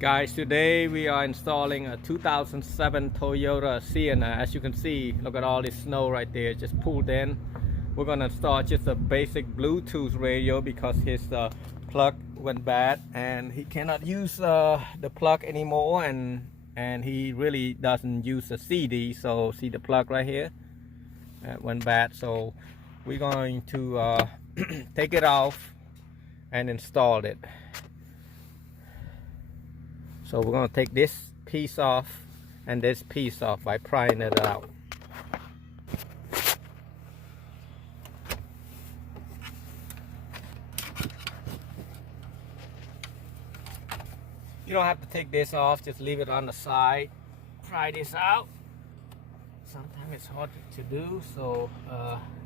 Guys, today we are installing a 2007 Toyota Sienna. As you can see, look at all this snow right there, just pulled in. We're gonna install just a basic Bluetooth radio because his plug went bad and he cannot use the plug anymore, and he really doesn't use a CD. So see the plug right here, that went bad. So we're going to take it off and install it. So we're going to take this piece off and this piece off by prying it out. You don't have to take this off, just leave it on the side. Pry this out. Sometimes it's hard to do, so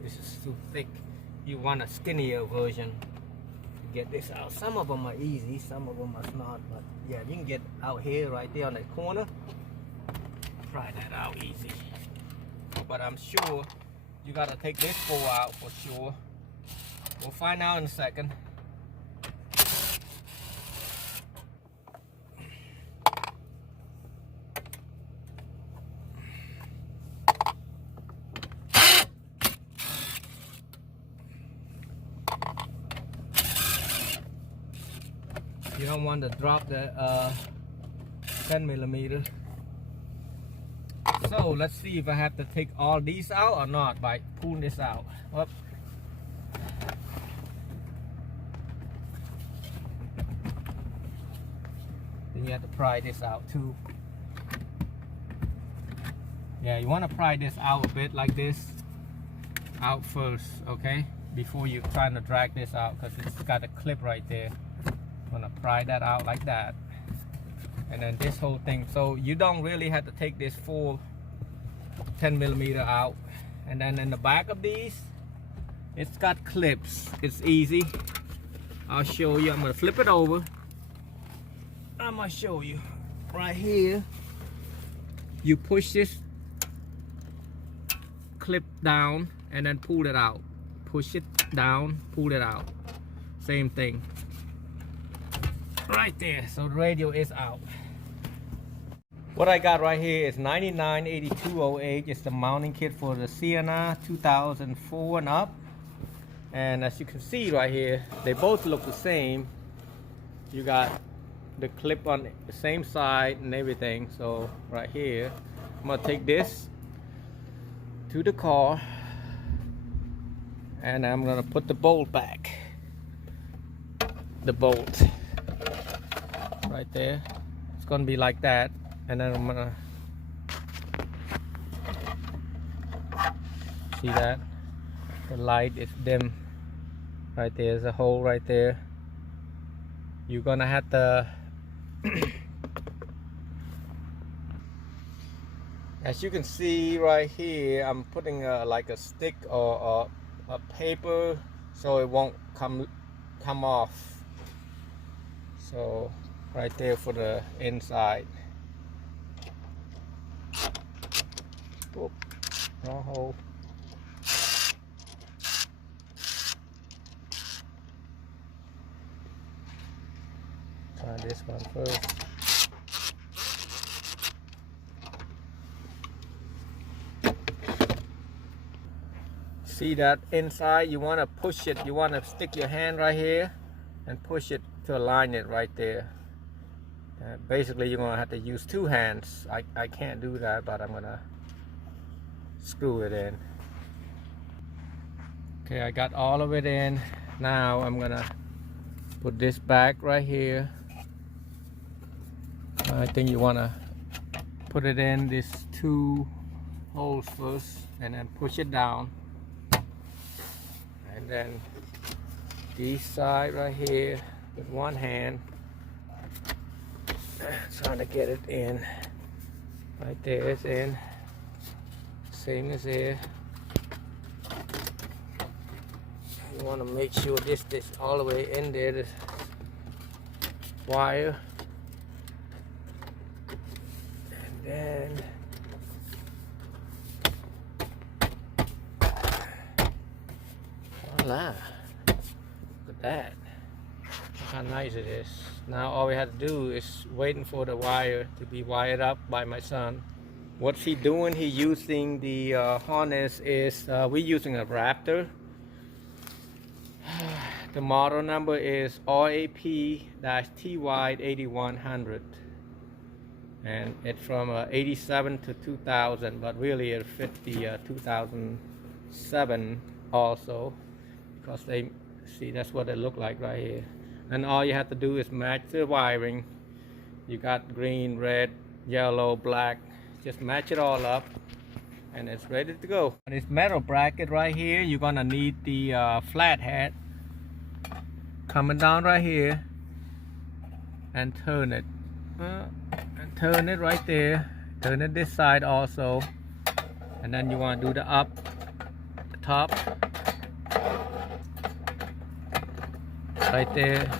this is too thick. You want a skinnier version. Get this out. Some of them are easy, some of them are not, but yeah, you can get out here right there on the corner. Try that out easy, but I'm sure you gotta take this bowl out for sure. We'll find out in a second. You don't want to drop the 10mm. So let's see if I have to take all these out or not by pulling this out. Whoop. Then you have to pry this out too. Yeah, you want to pry this out a bit like this out first, okay, before you trying to drag this out, because it's got a clip right there. Gonna pry that out like that, and then this whole thing, so you don't really have to take this full 10mm out. And then in the back of these, it's got clips. It's easy. I'll show you. I'm gonna flip it over. I'm gonna show you right here. You push this clip down and then pull it out. Push it down, pull it out. Same thing right there. So the radio is out. What I got right here is 998208. It's the mounting kit for the Sienna 2004 and up. And as you can see right here, they both look the same. You got the clip on the same side and everything. So right here, I'm gonna take this to the car and I'm gonna put the bolt back. The bolt right there, it's gonna be like that, and then I'm gonna see that the light is dim right there. There's a hole right there. You're gonna have to as you can see right here, I'm putting like a stick or a paper so it won't come off. So right there for the inside. Oop, wrong hole. Try this one first. See that inside? You want to push it. You want to stick your hand right here and push it to align it right there. Basically you're gonna have to use two hands. I can't do that, but I'm gonna screw it in. Okay, I got all of it in. Now I'm gonna put this back right here. I think you wanna put it in these two holes first and then push it down, and then this side right here with one hand, trying to get it in. Right there, it's in. Same as here. You want to make sure this all the way in there, this wire. And then voila. Look at that. how nice it is. Now all we have to do is waiting for the wire to be wired up by my son. What's he doing? He using the harness is we're using a Raptor. The model number is RAP-TY8100, and it's from 87 to 2000, but really it fit the 2007 also, because they see that's what it look like right here. And all you have to do is match the wiring. You got green, red, yellow, black. Just match it all up and it's ready to go. This metal bracket right here, you're gonna need the flathead coming down right here and turn it. And turn it right there. Turn it this side also. And then you want to do the up, the top. Right there.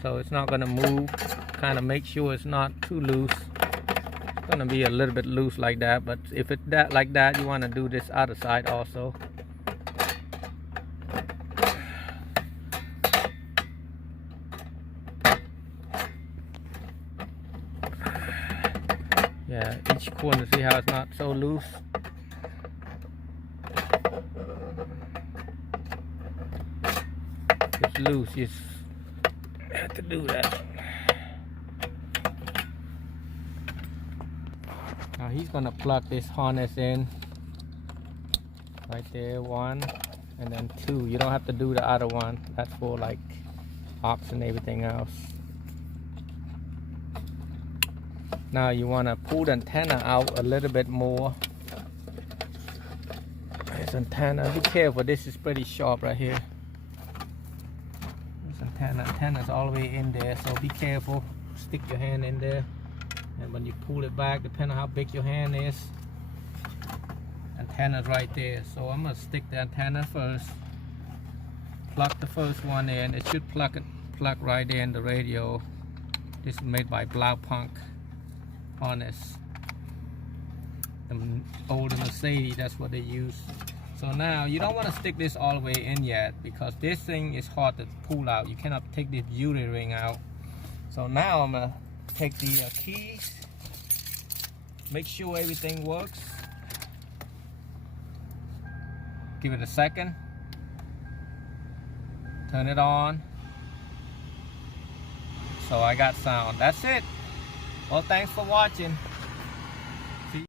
So it's not gonna move. Kind of make sure it's not too loose. Gonna be a little bit loose like that, but if it's that like that, you want to do this other side also. Yeah, each corner, see how it's not so loose. It's loose, you have to do that. Now he's gonna plug this harness in right there, 1 and then 2. You don't have to do the other one. That's for like aux and everything else. Now you want to pull the antenna out a little bit more. This antenna, be careful, this is pretty sharp right here. This antenna's all the way in there, so be careful. Stick your hand in there. And when you pull it back, depending on how big your hand is, antenna's right there. So I'm gonna stick the antenna first. Plug the first one in. It should plug right there in the radio. This is made by Blaupunk harness. The older Mercedes, that's what they use. So now you don't want to stick this all the way in yet, because this thing is hard to pull out. You cannot take this beauty ring out. So now I'm gonna take the keys, make sure everything works, give it a second, turn it on. So I got sound. That's it. Well, thanks for watching.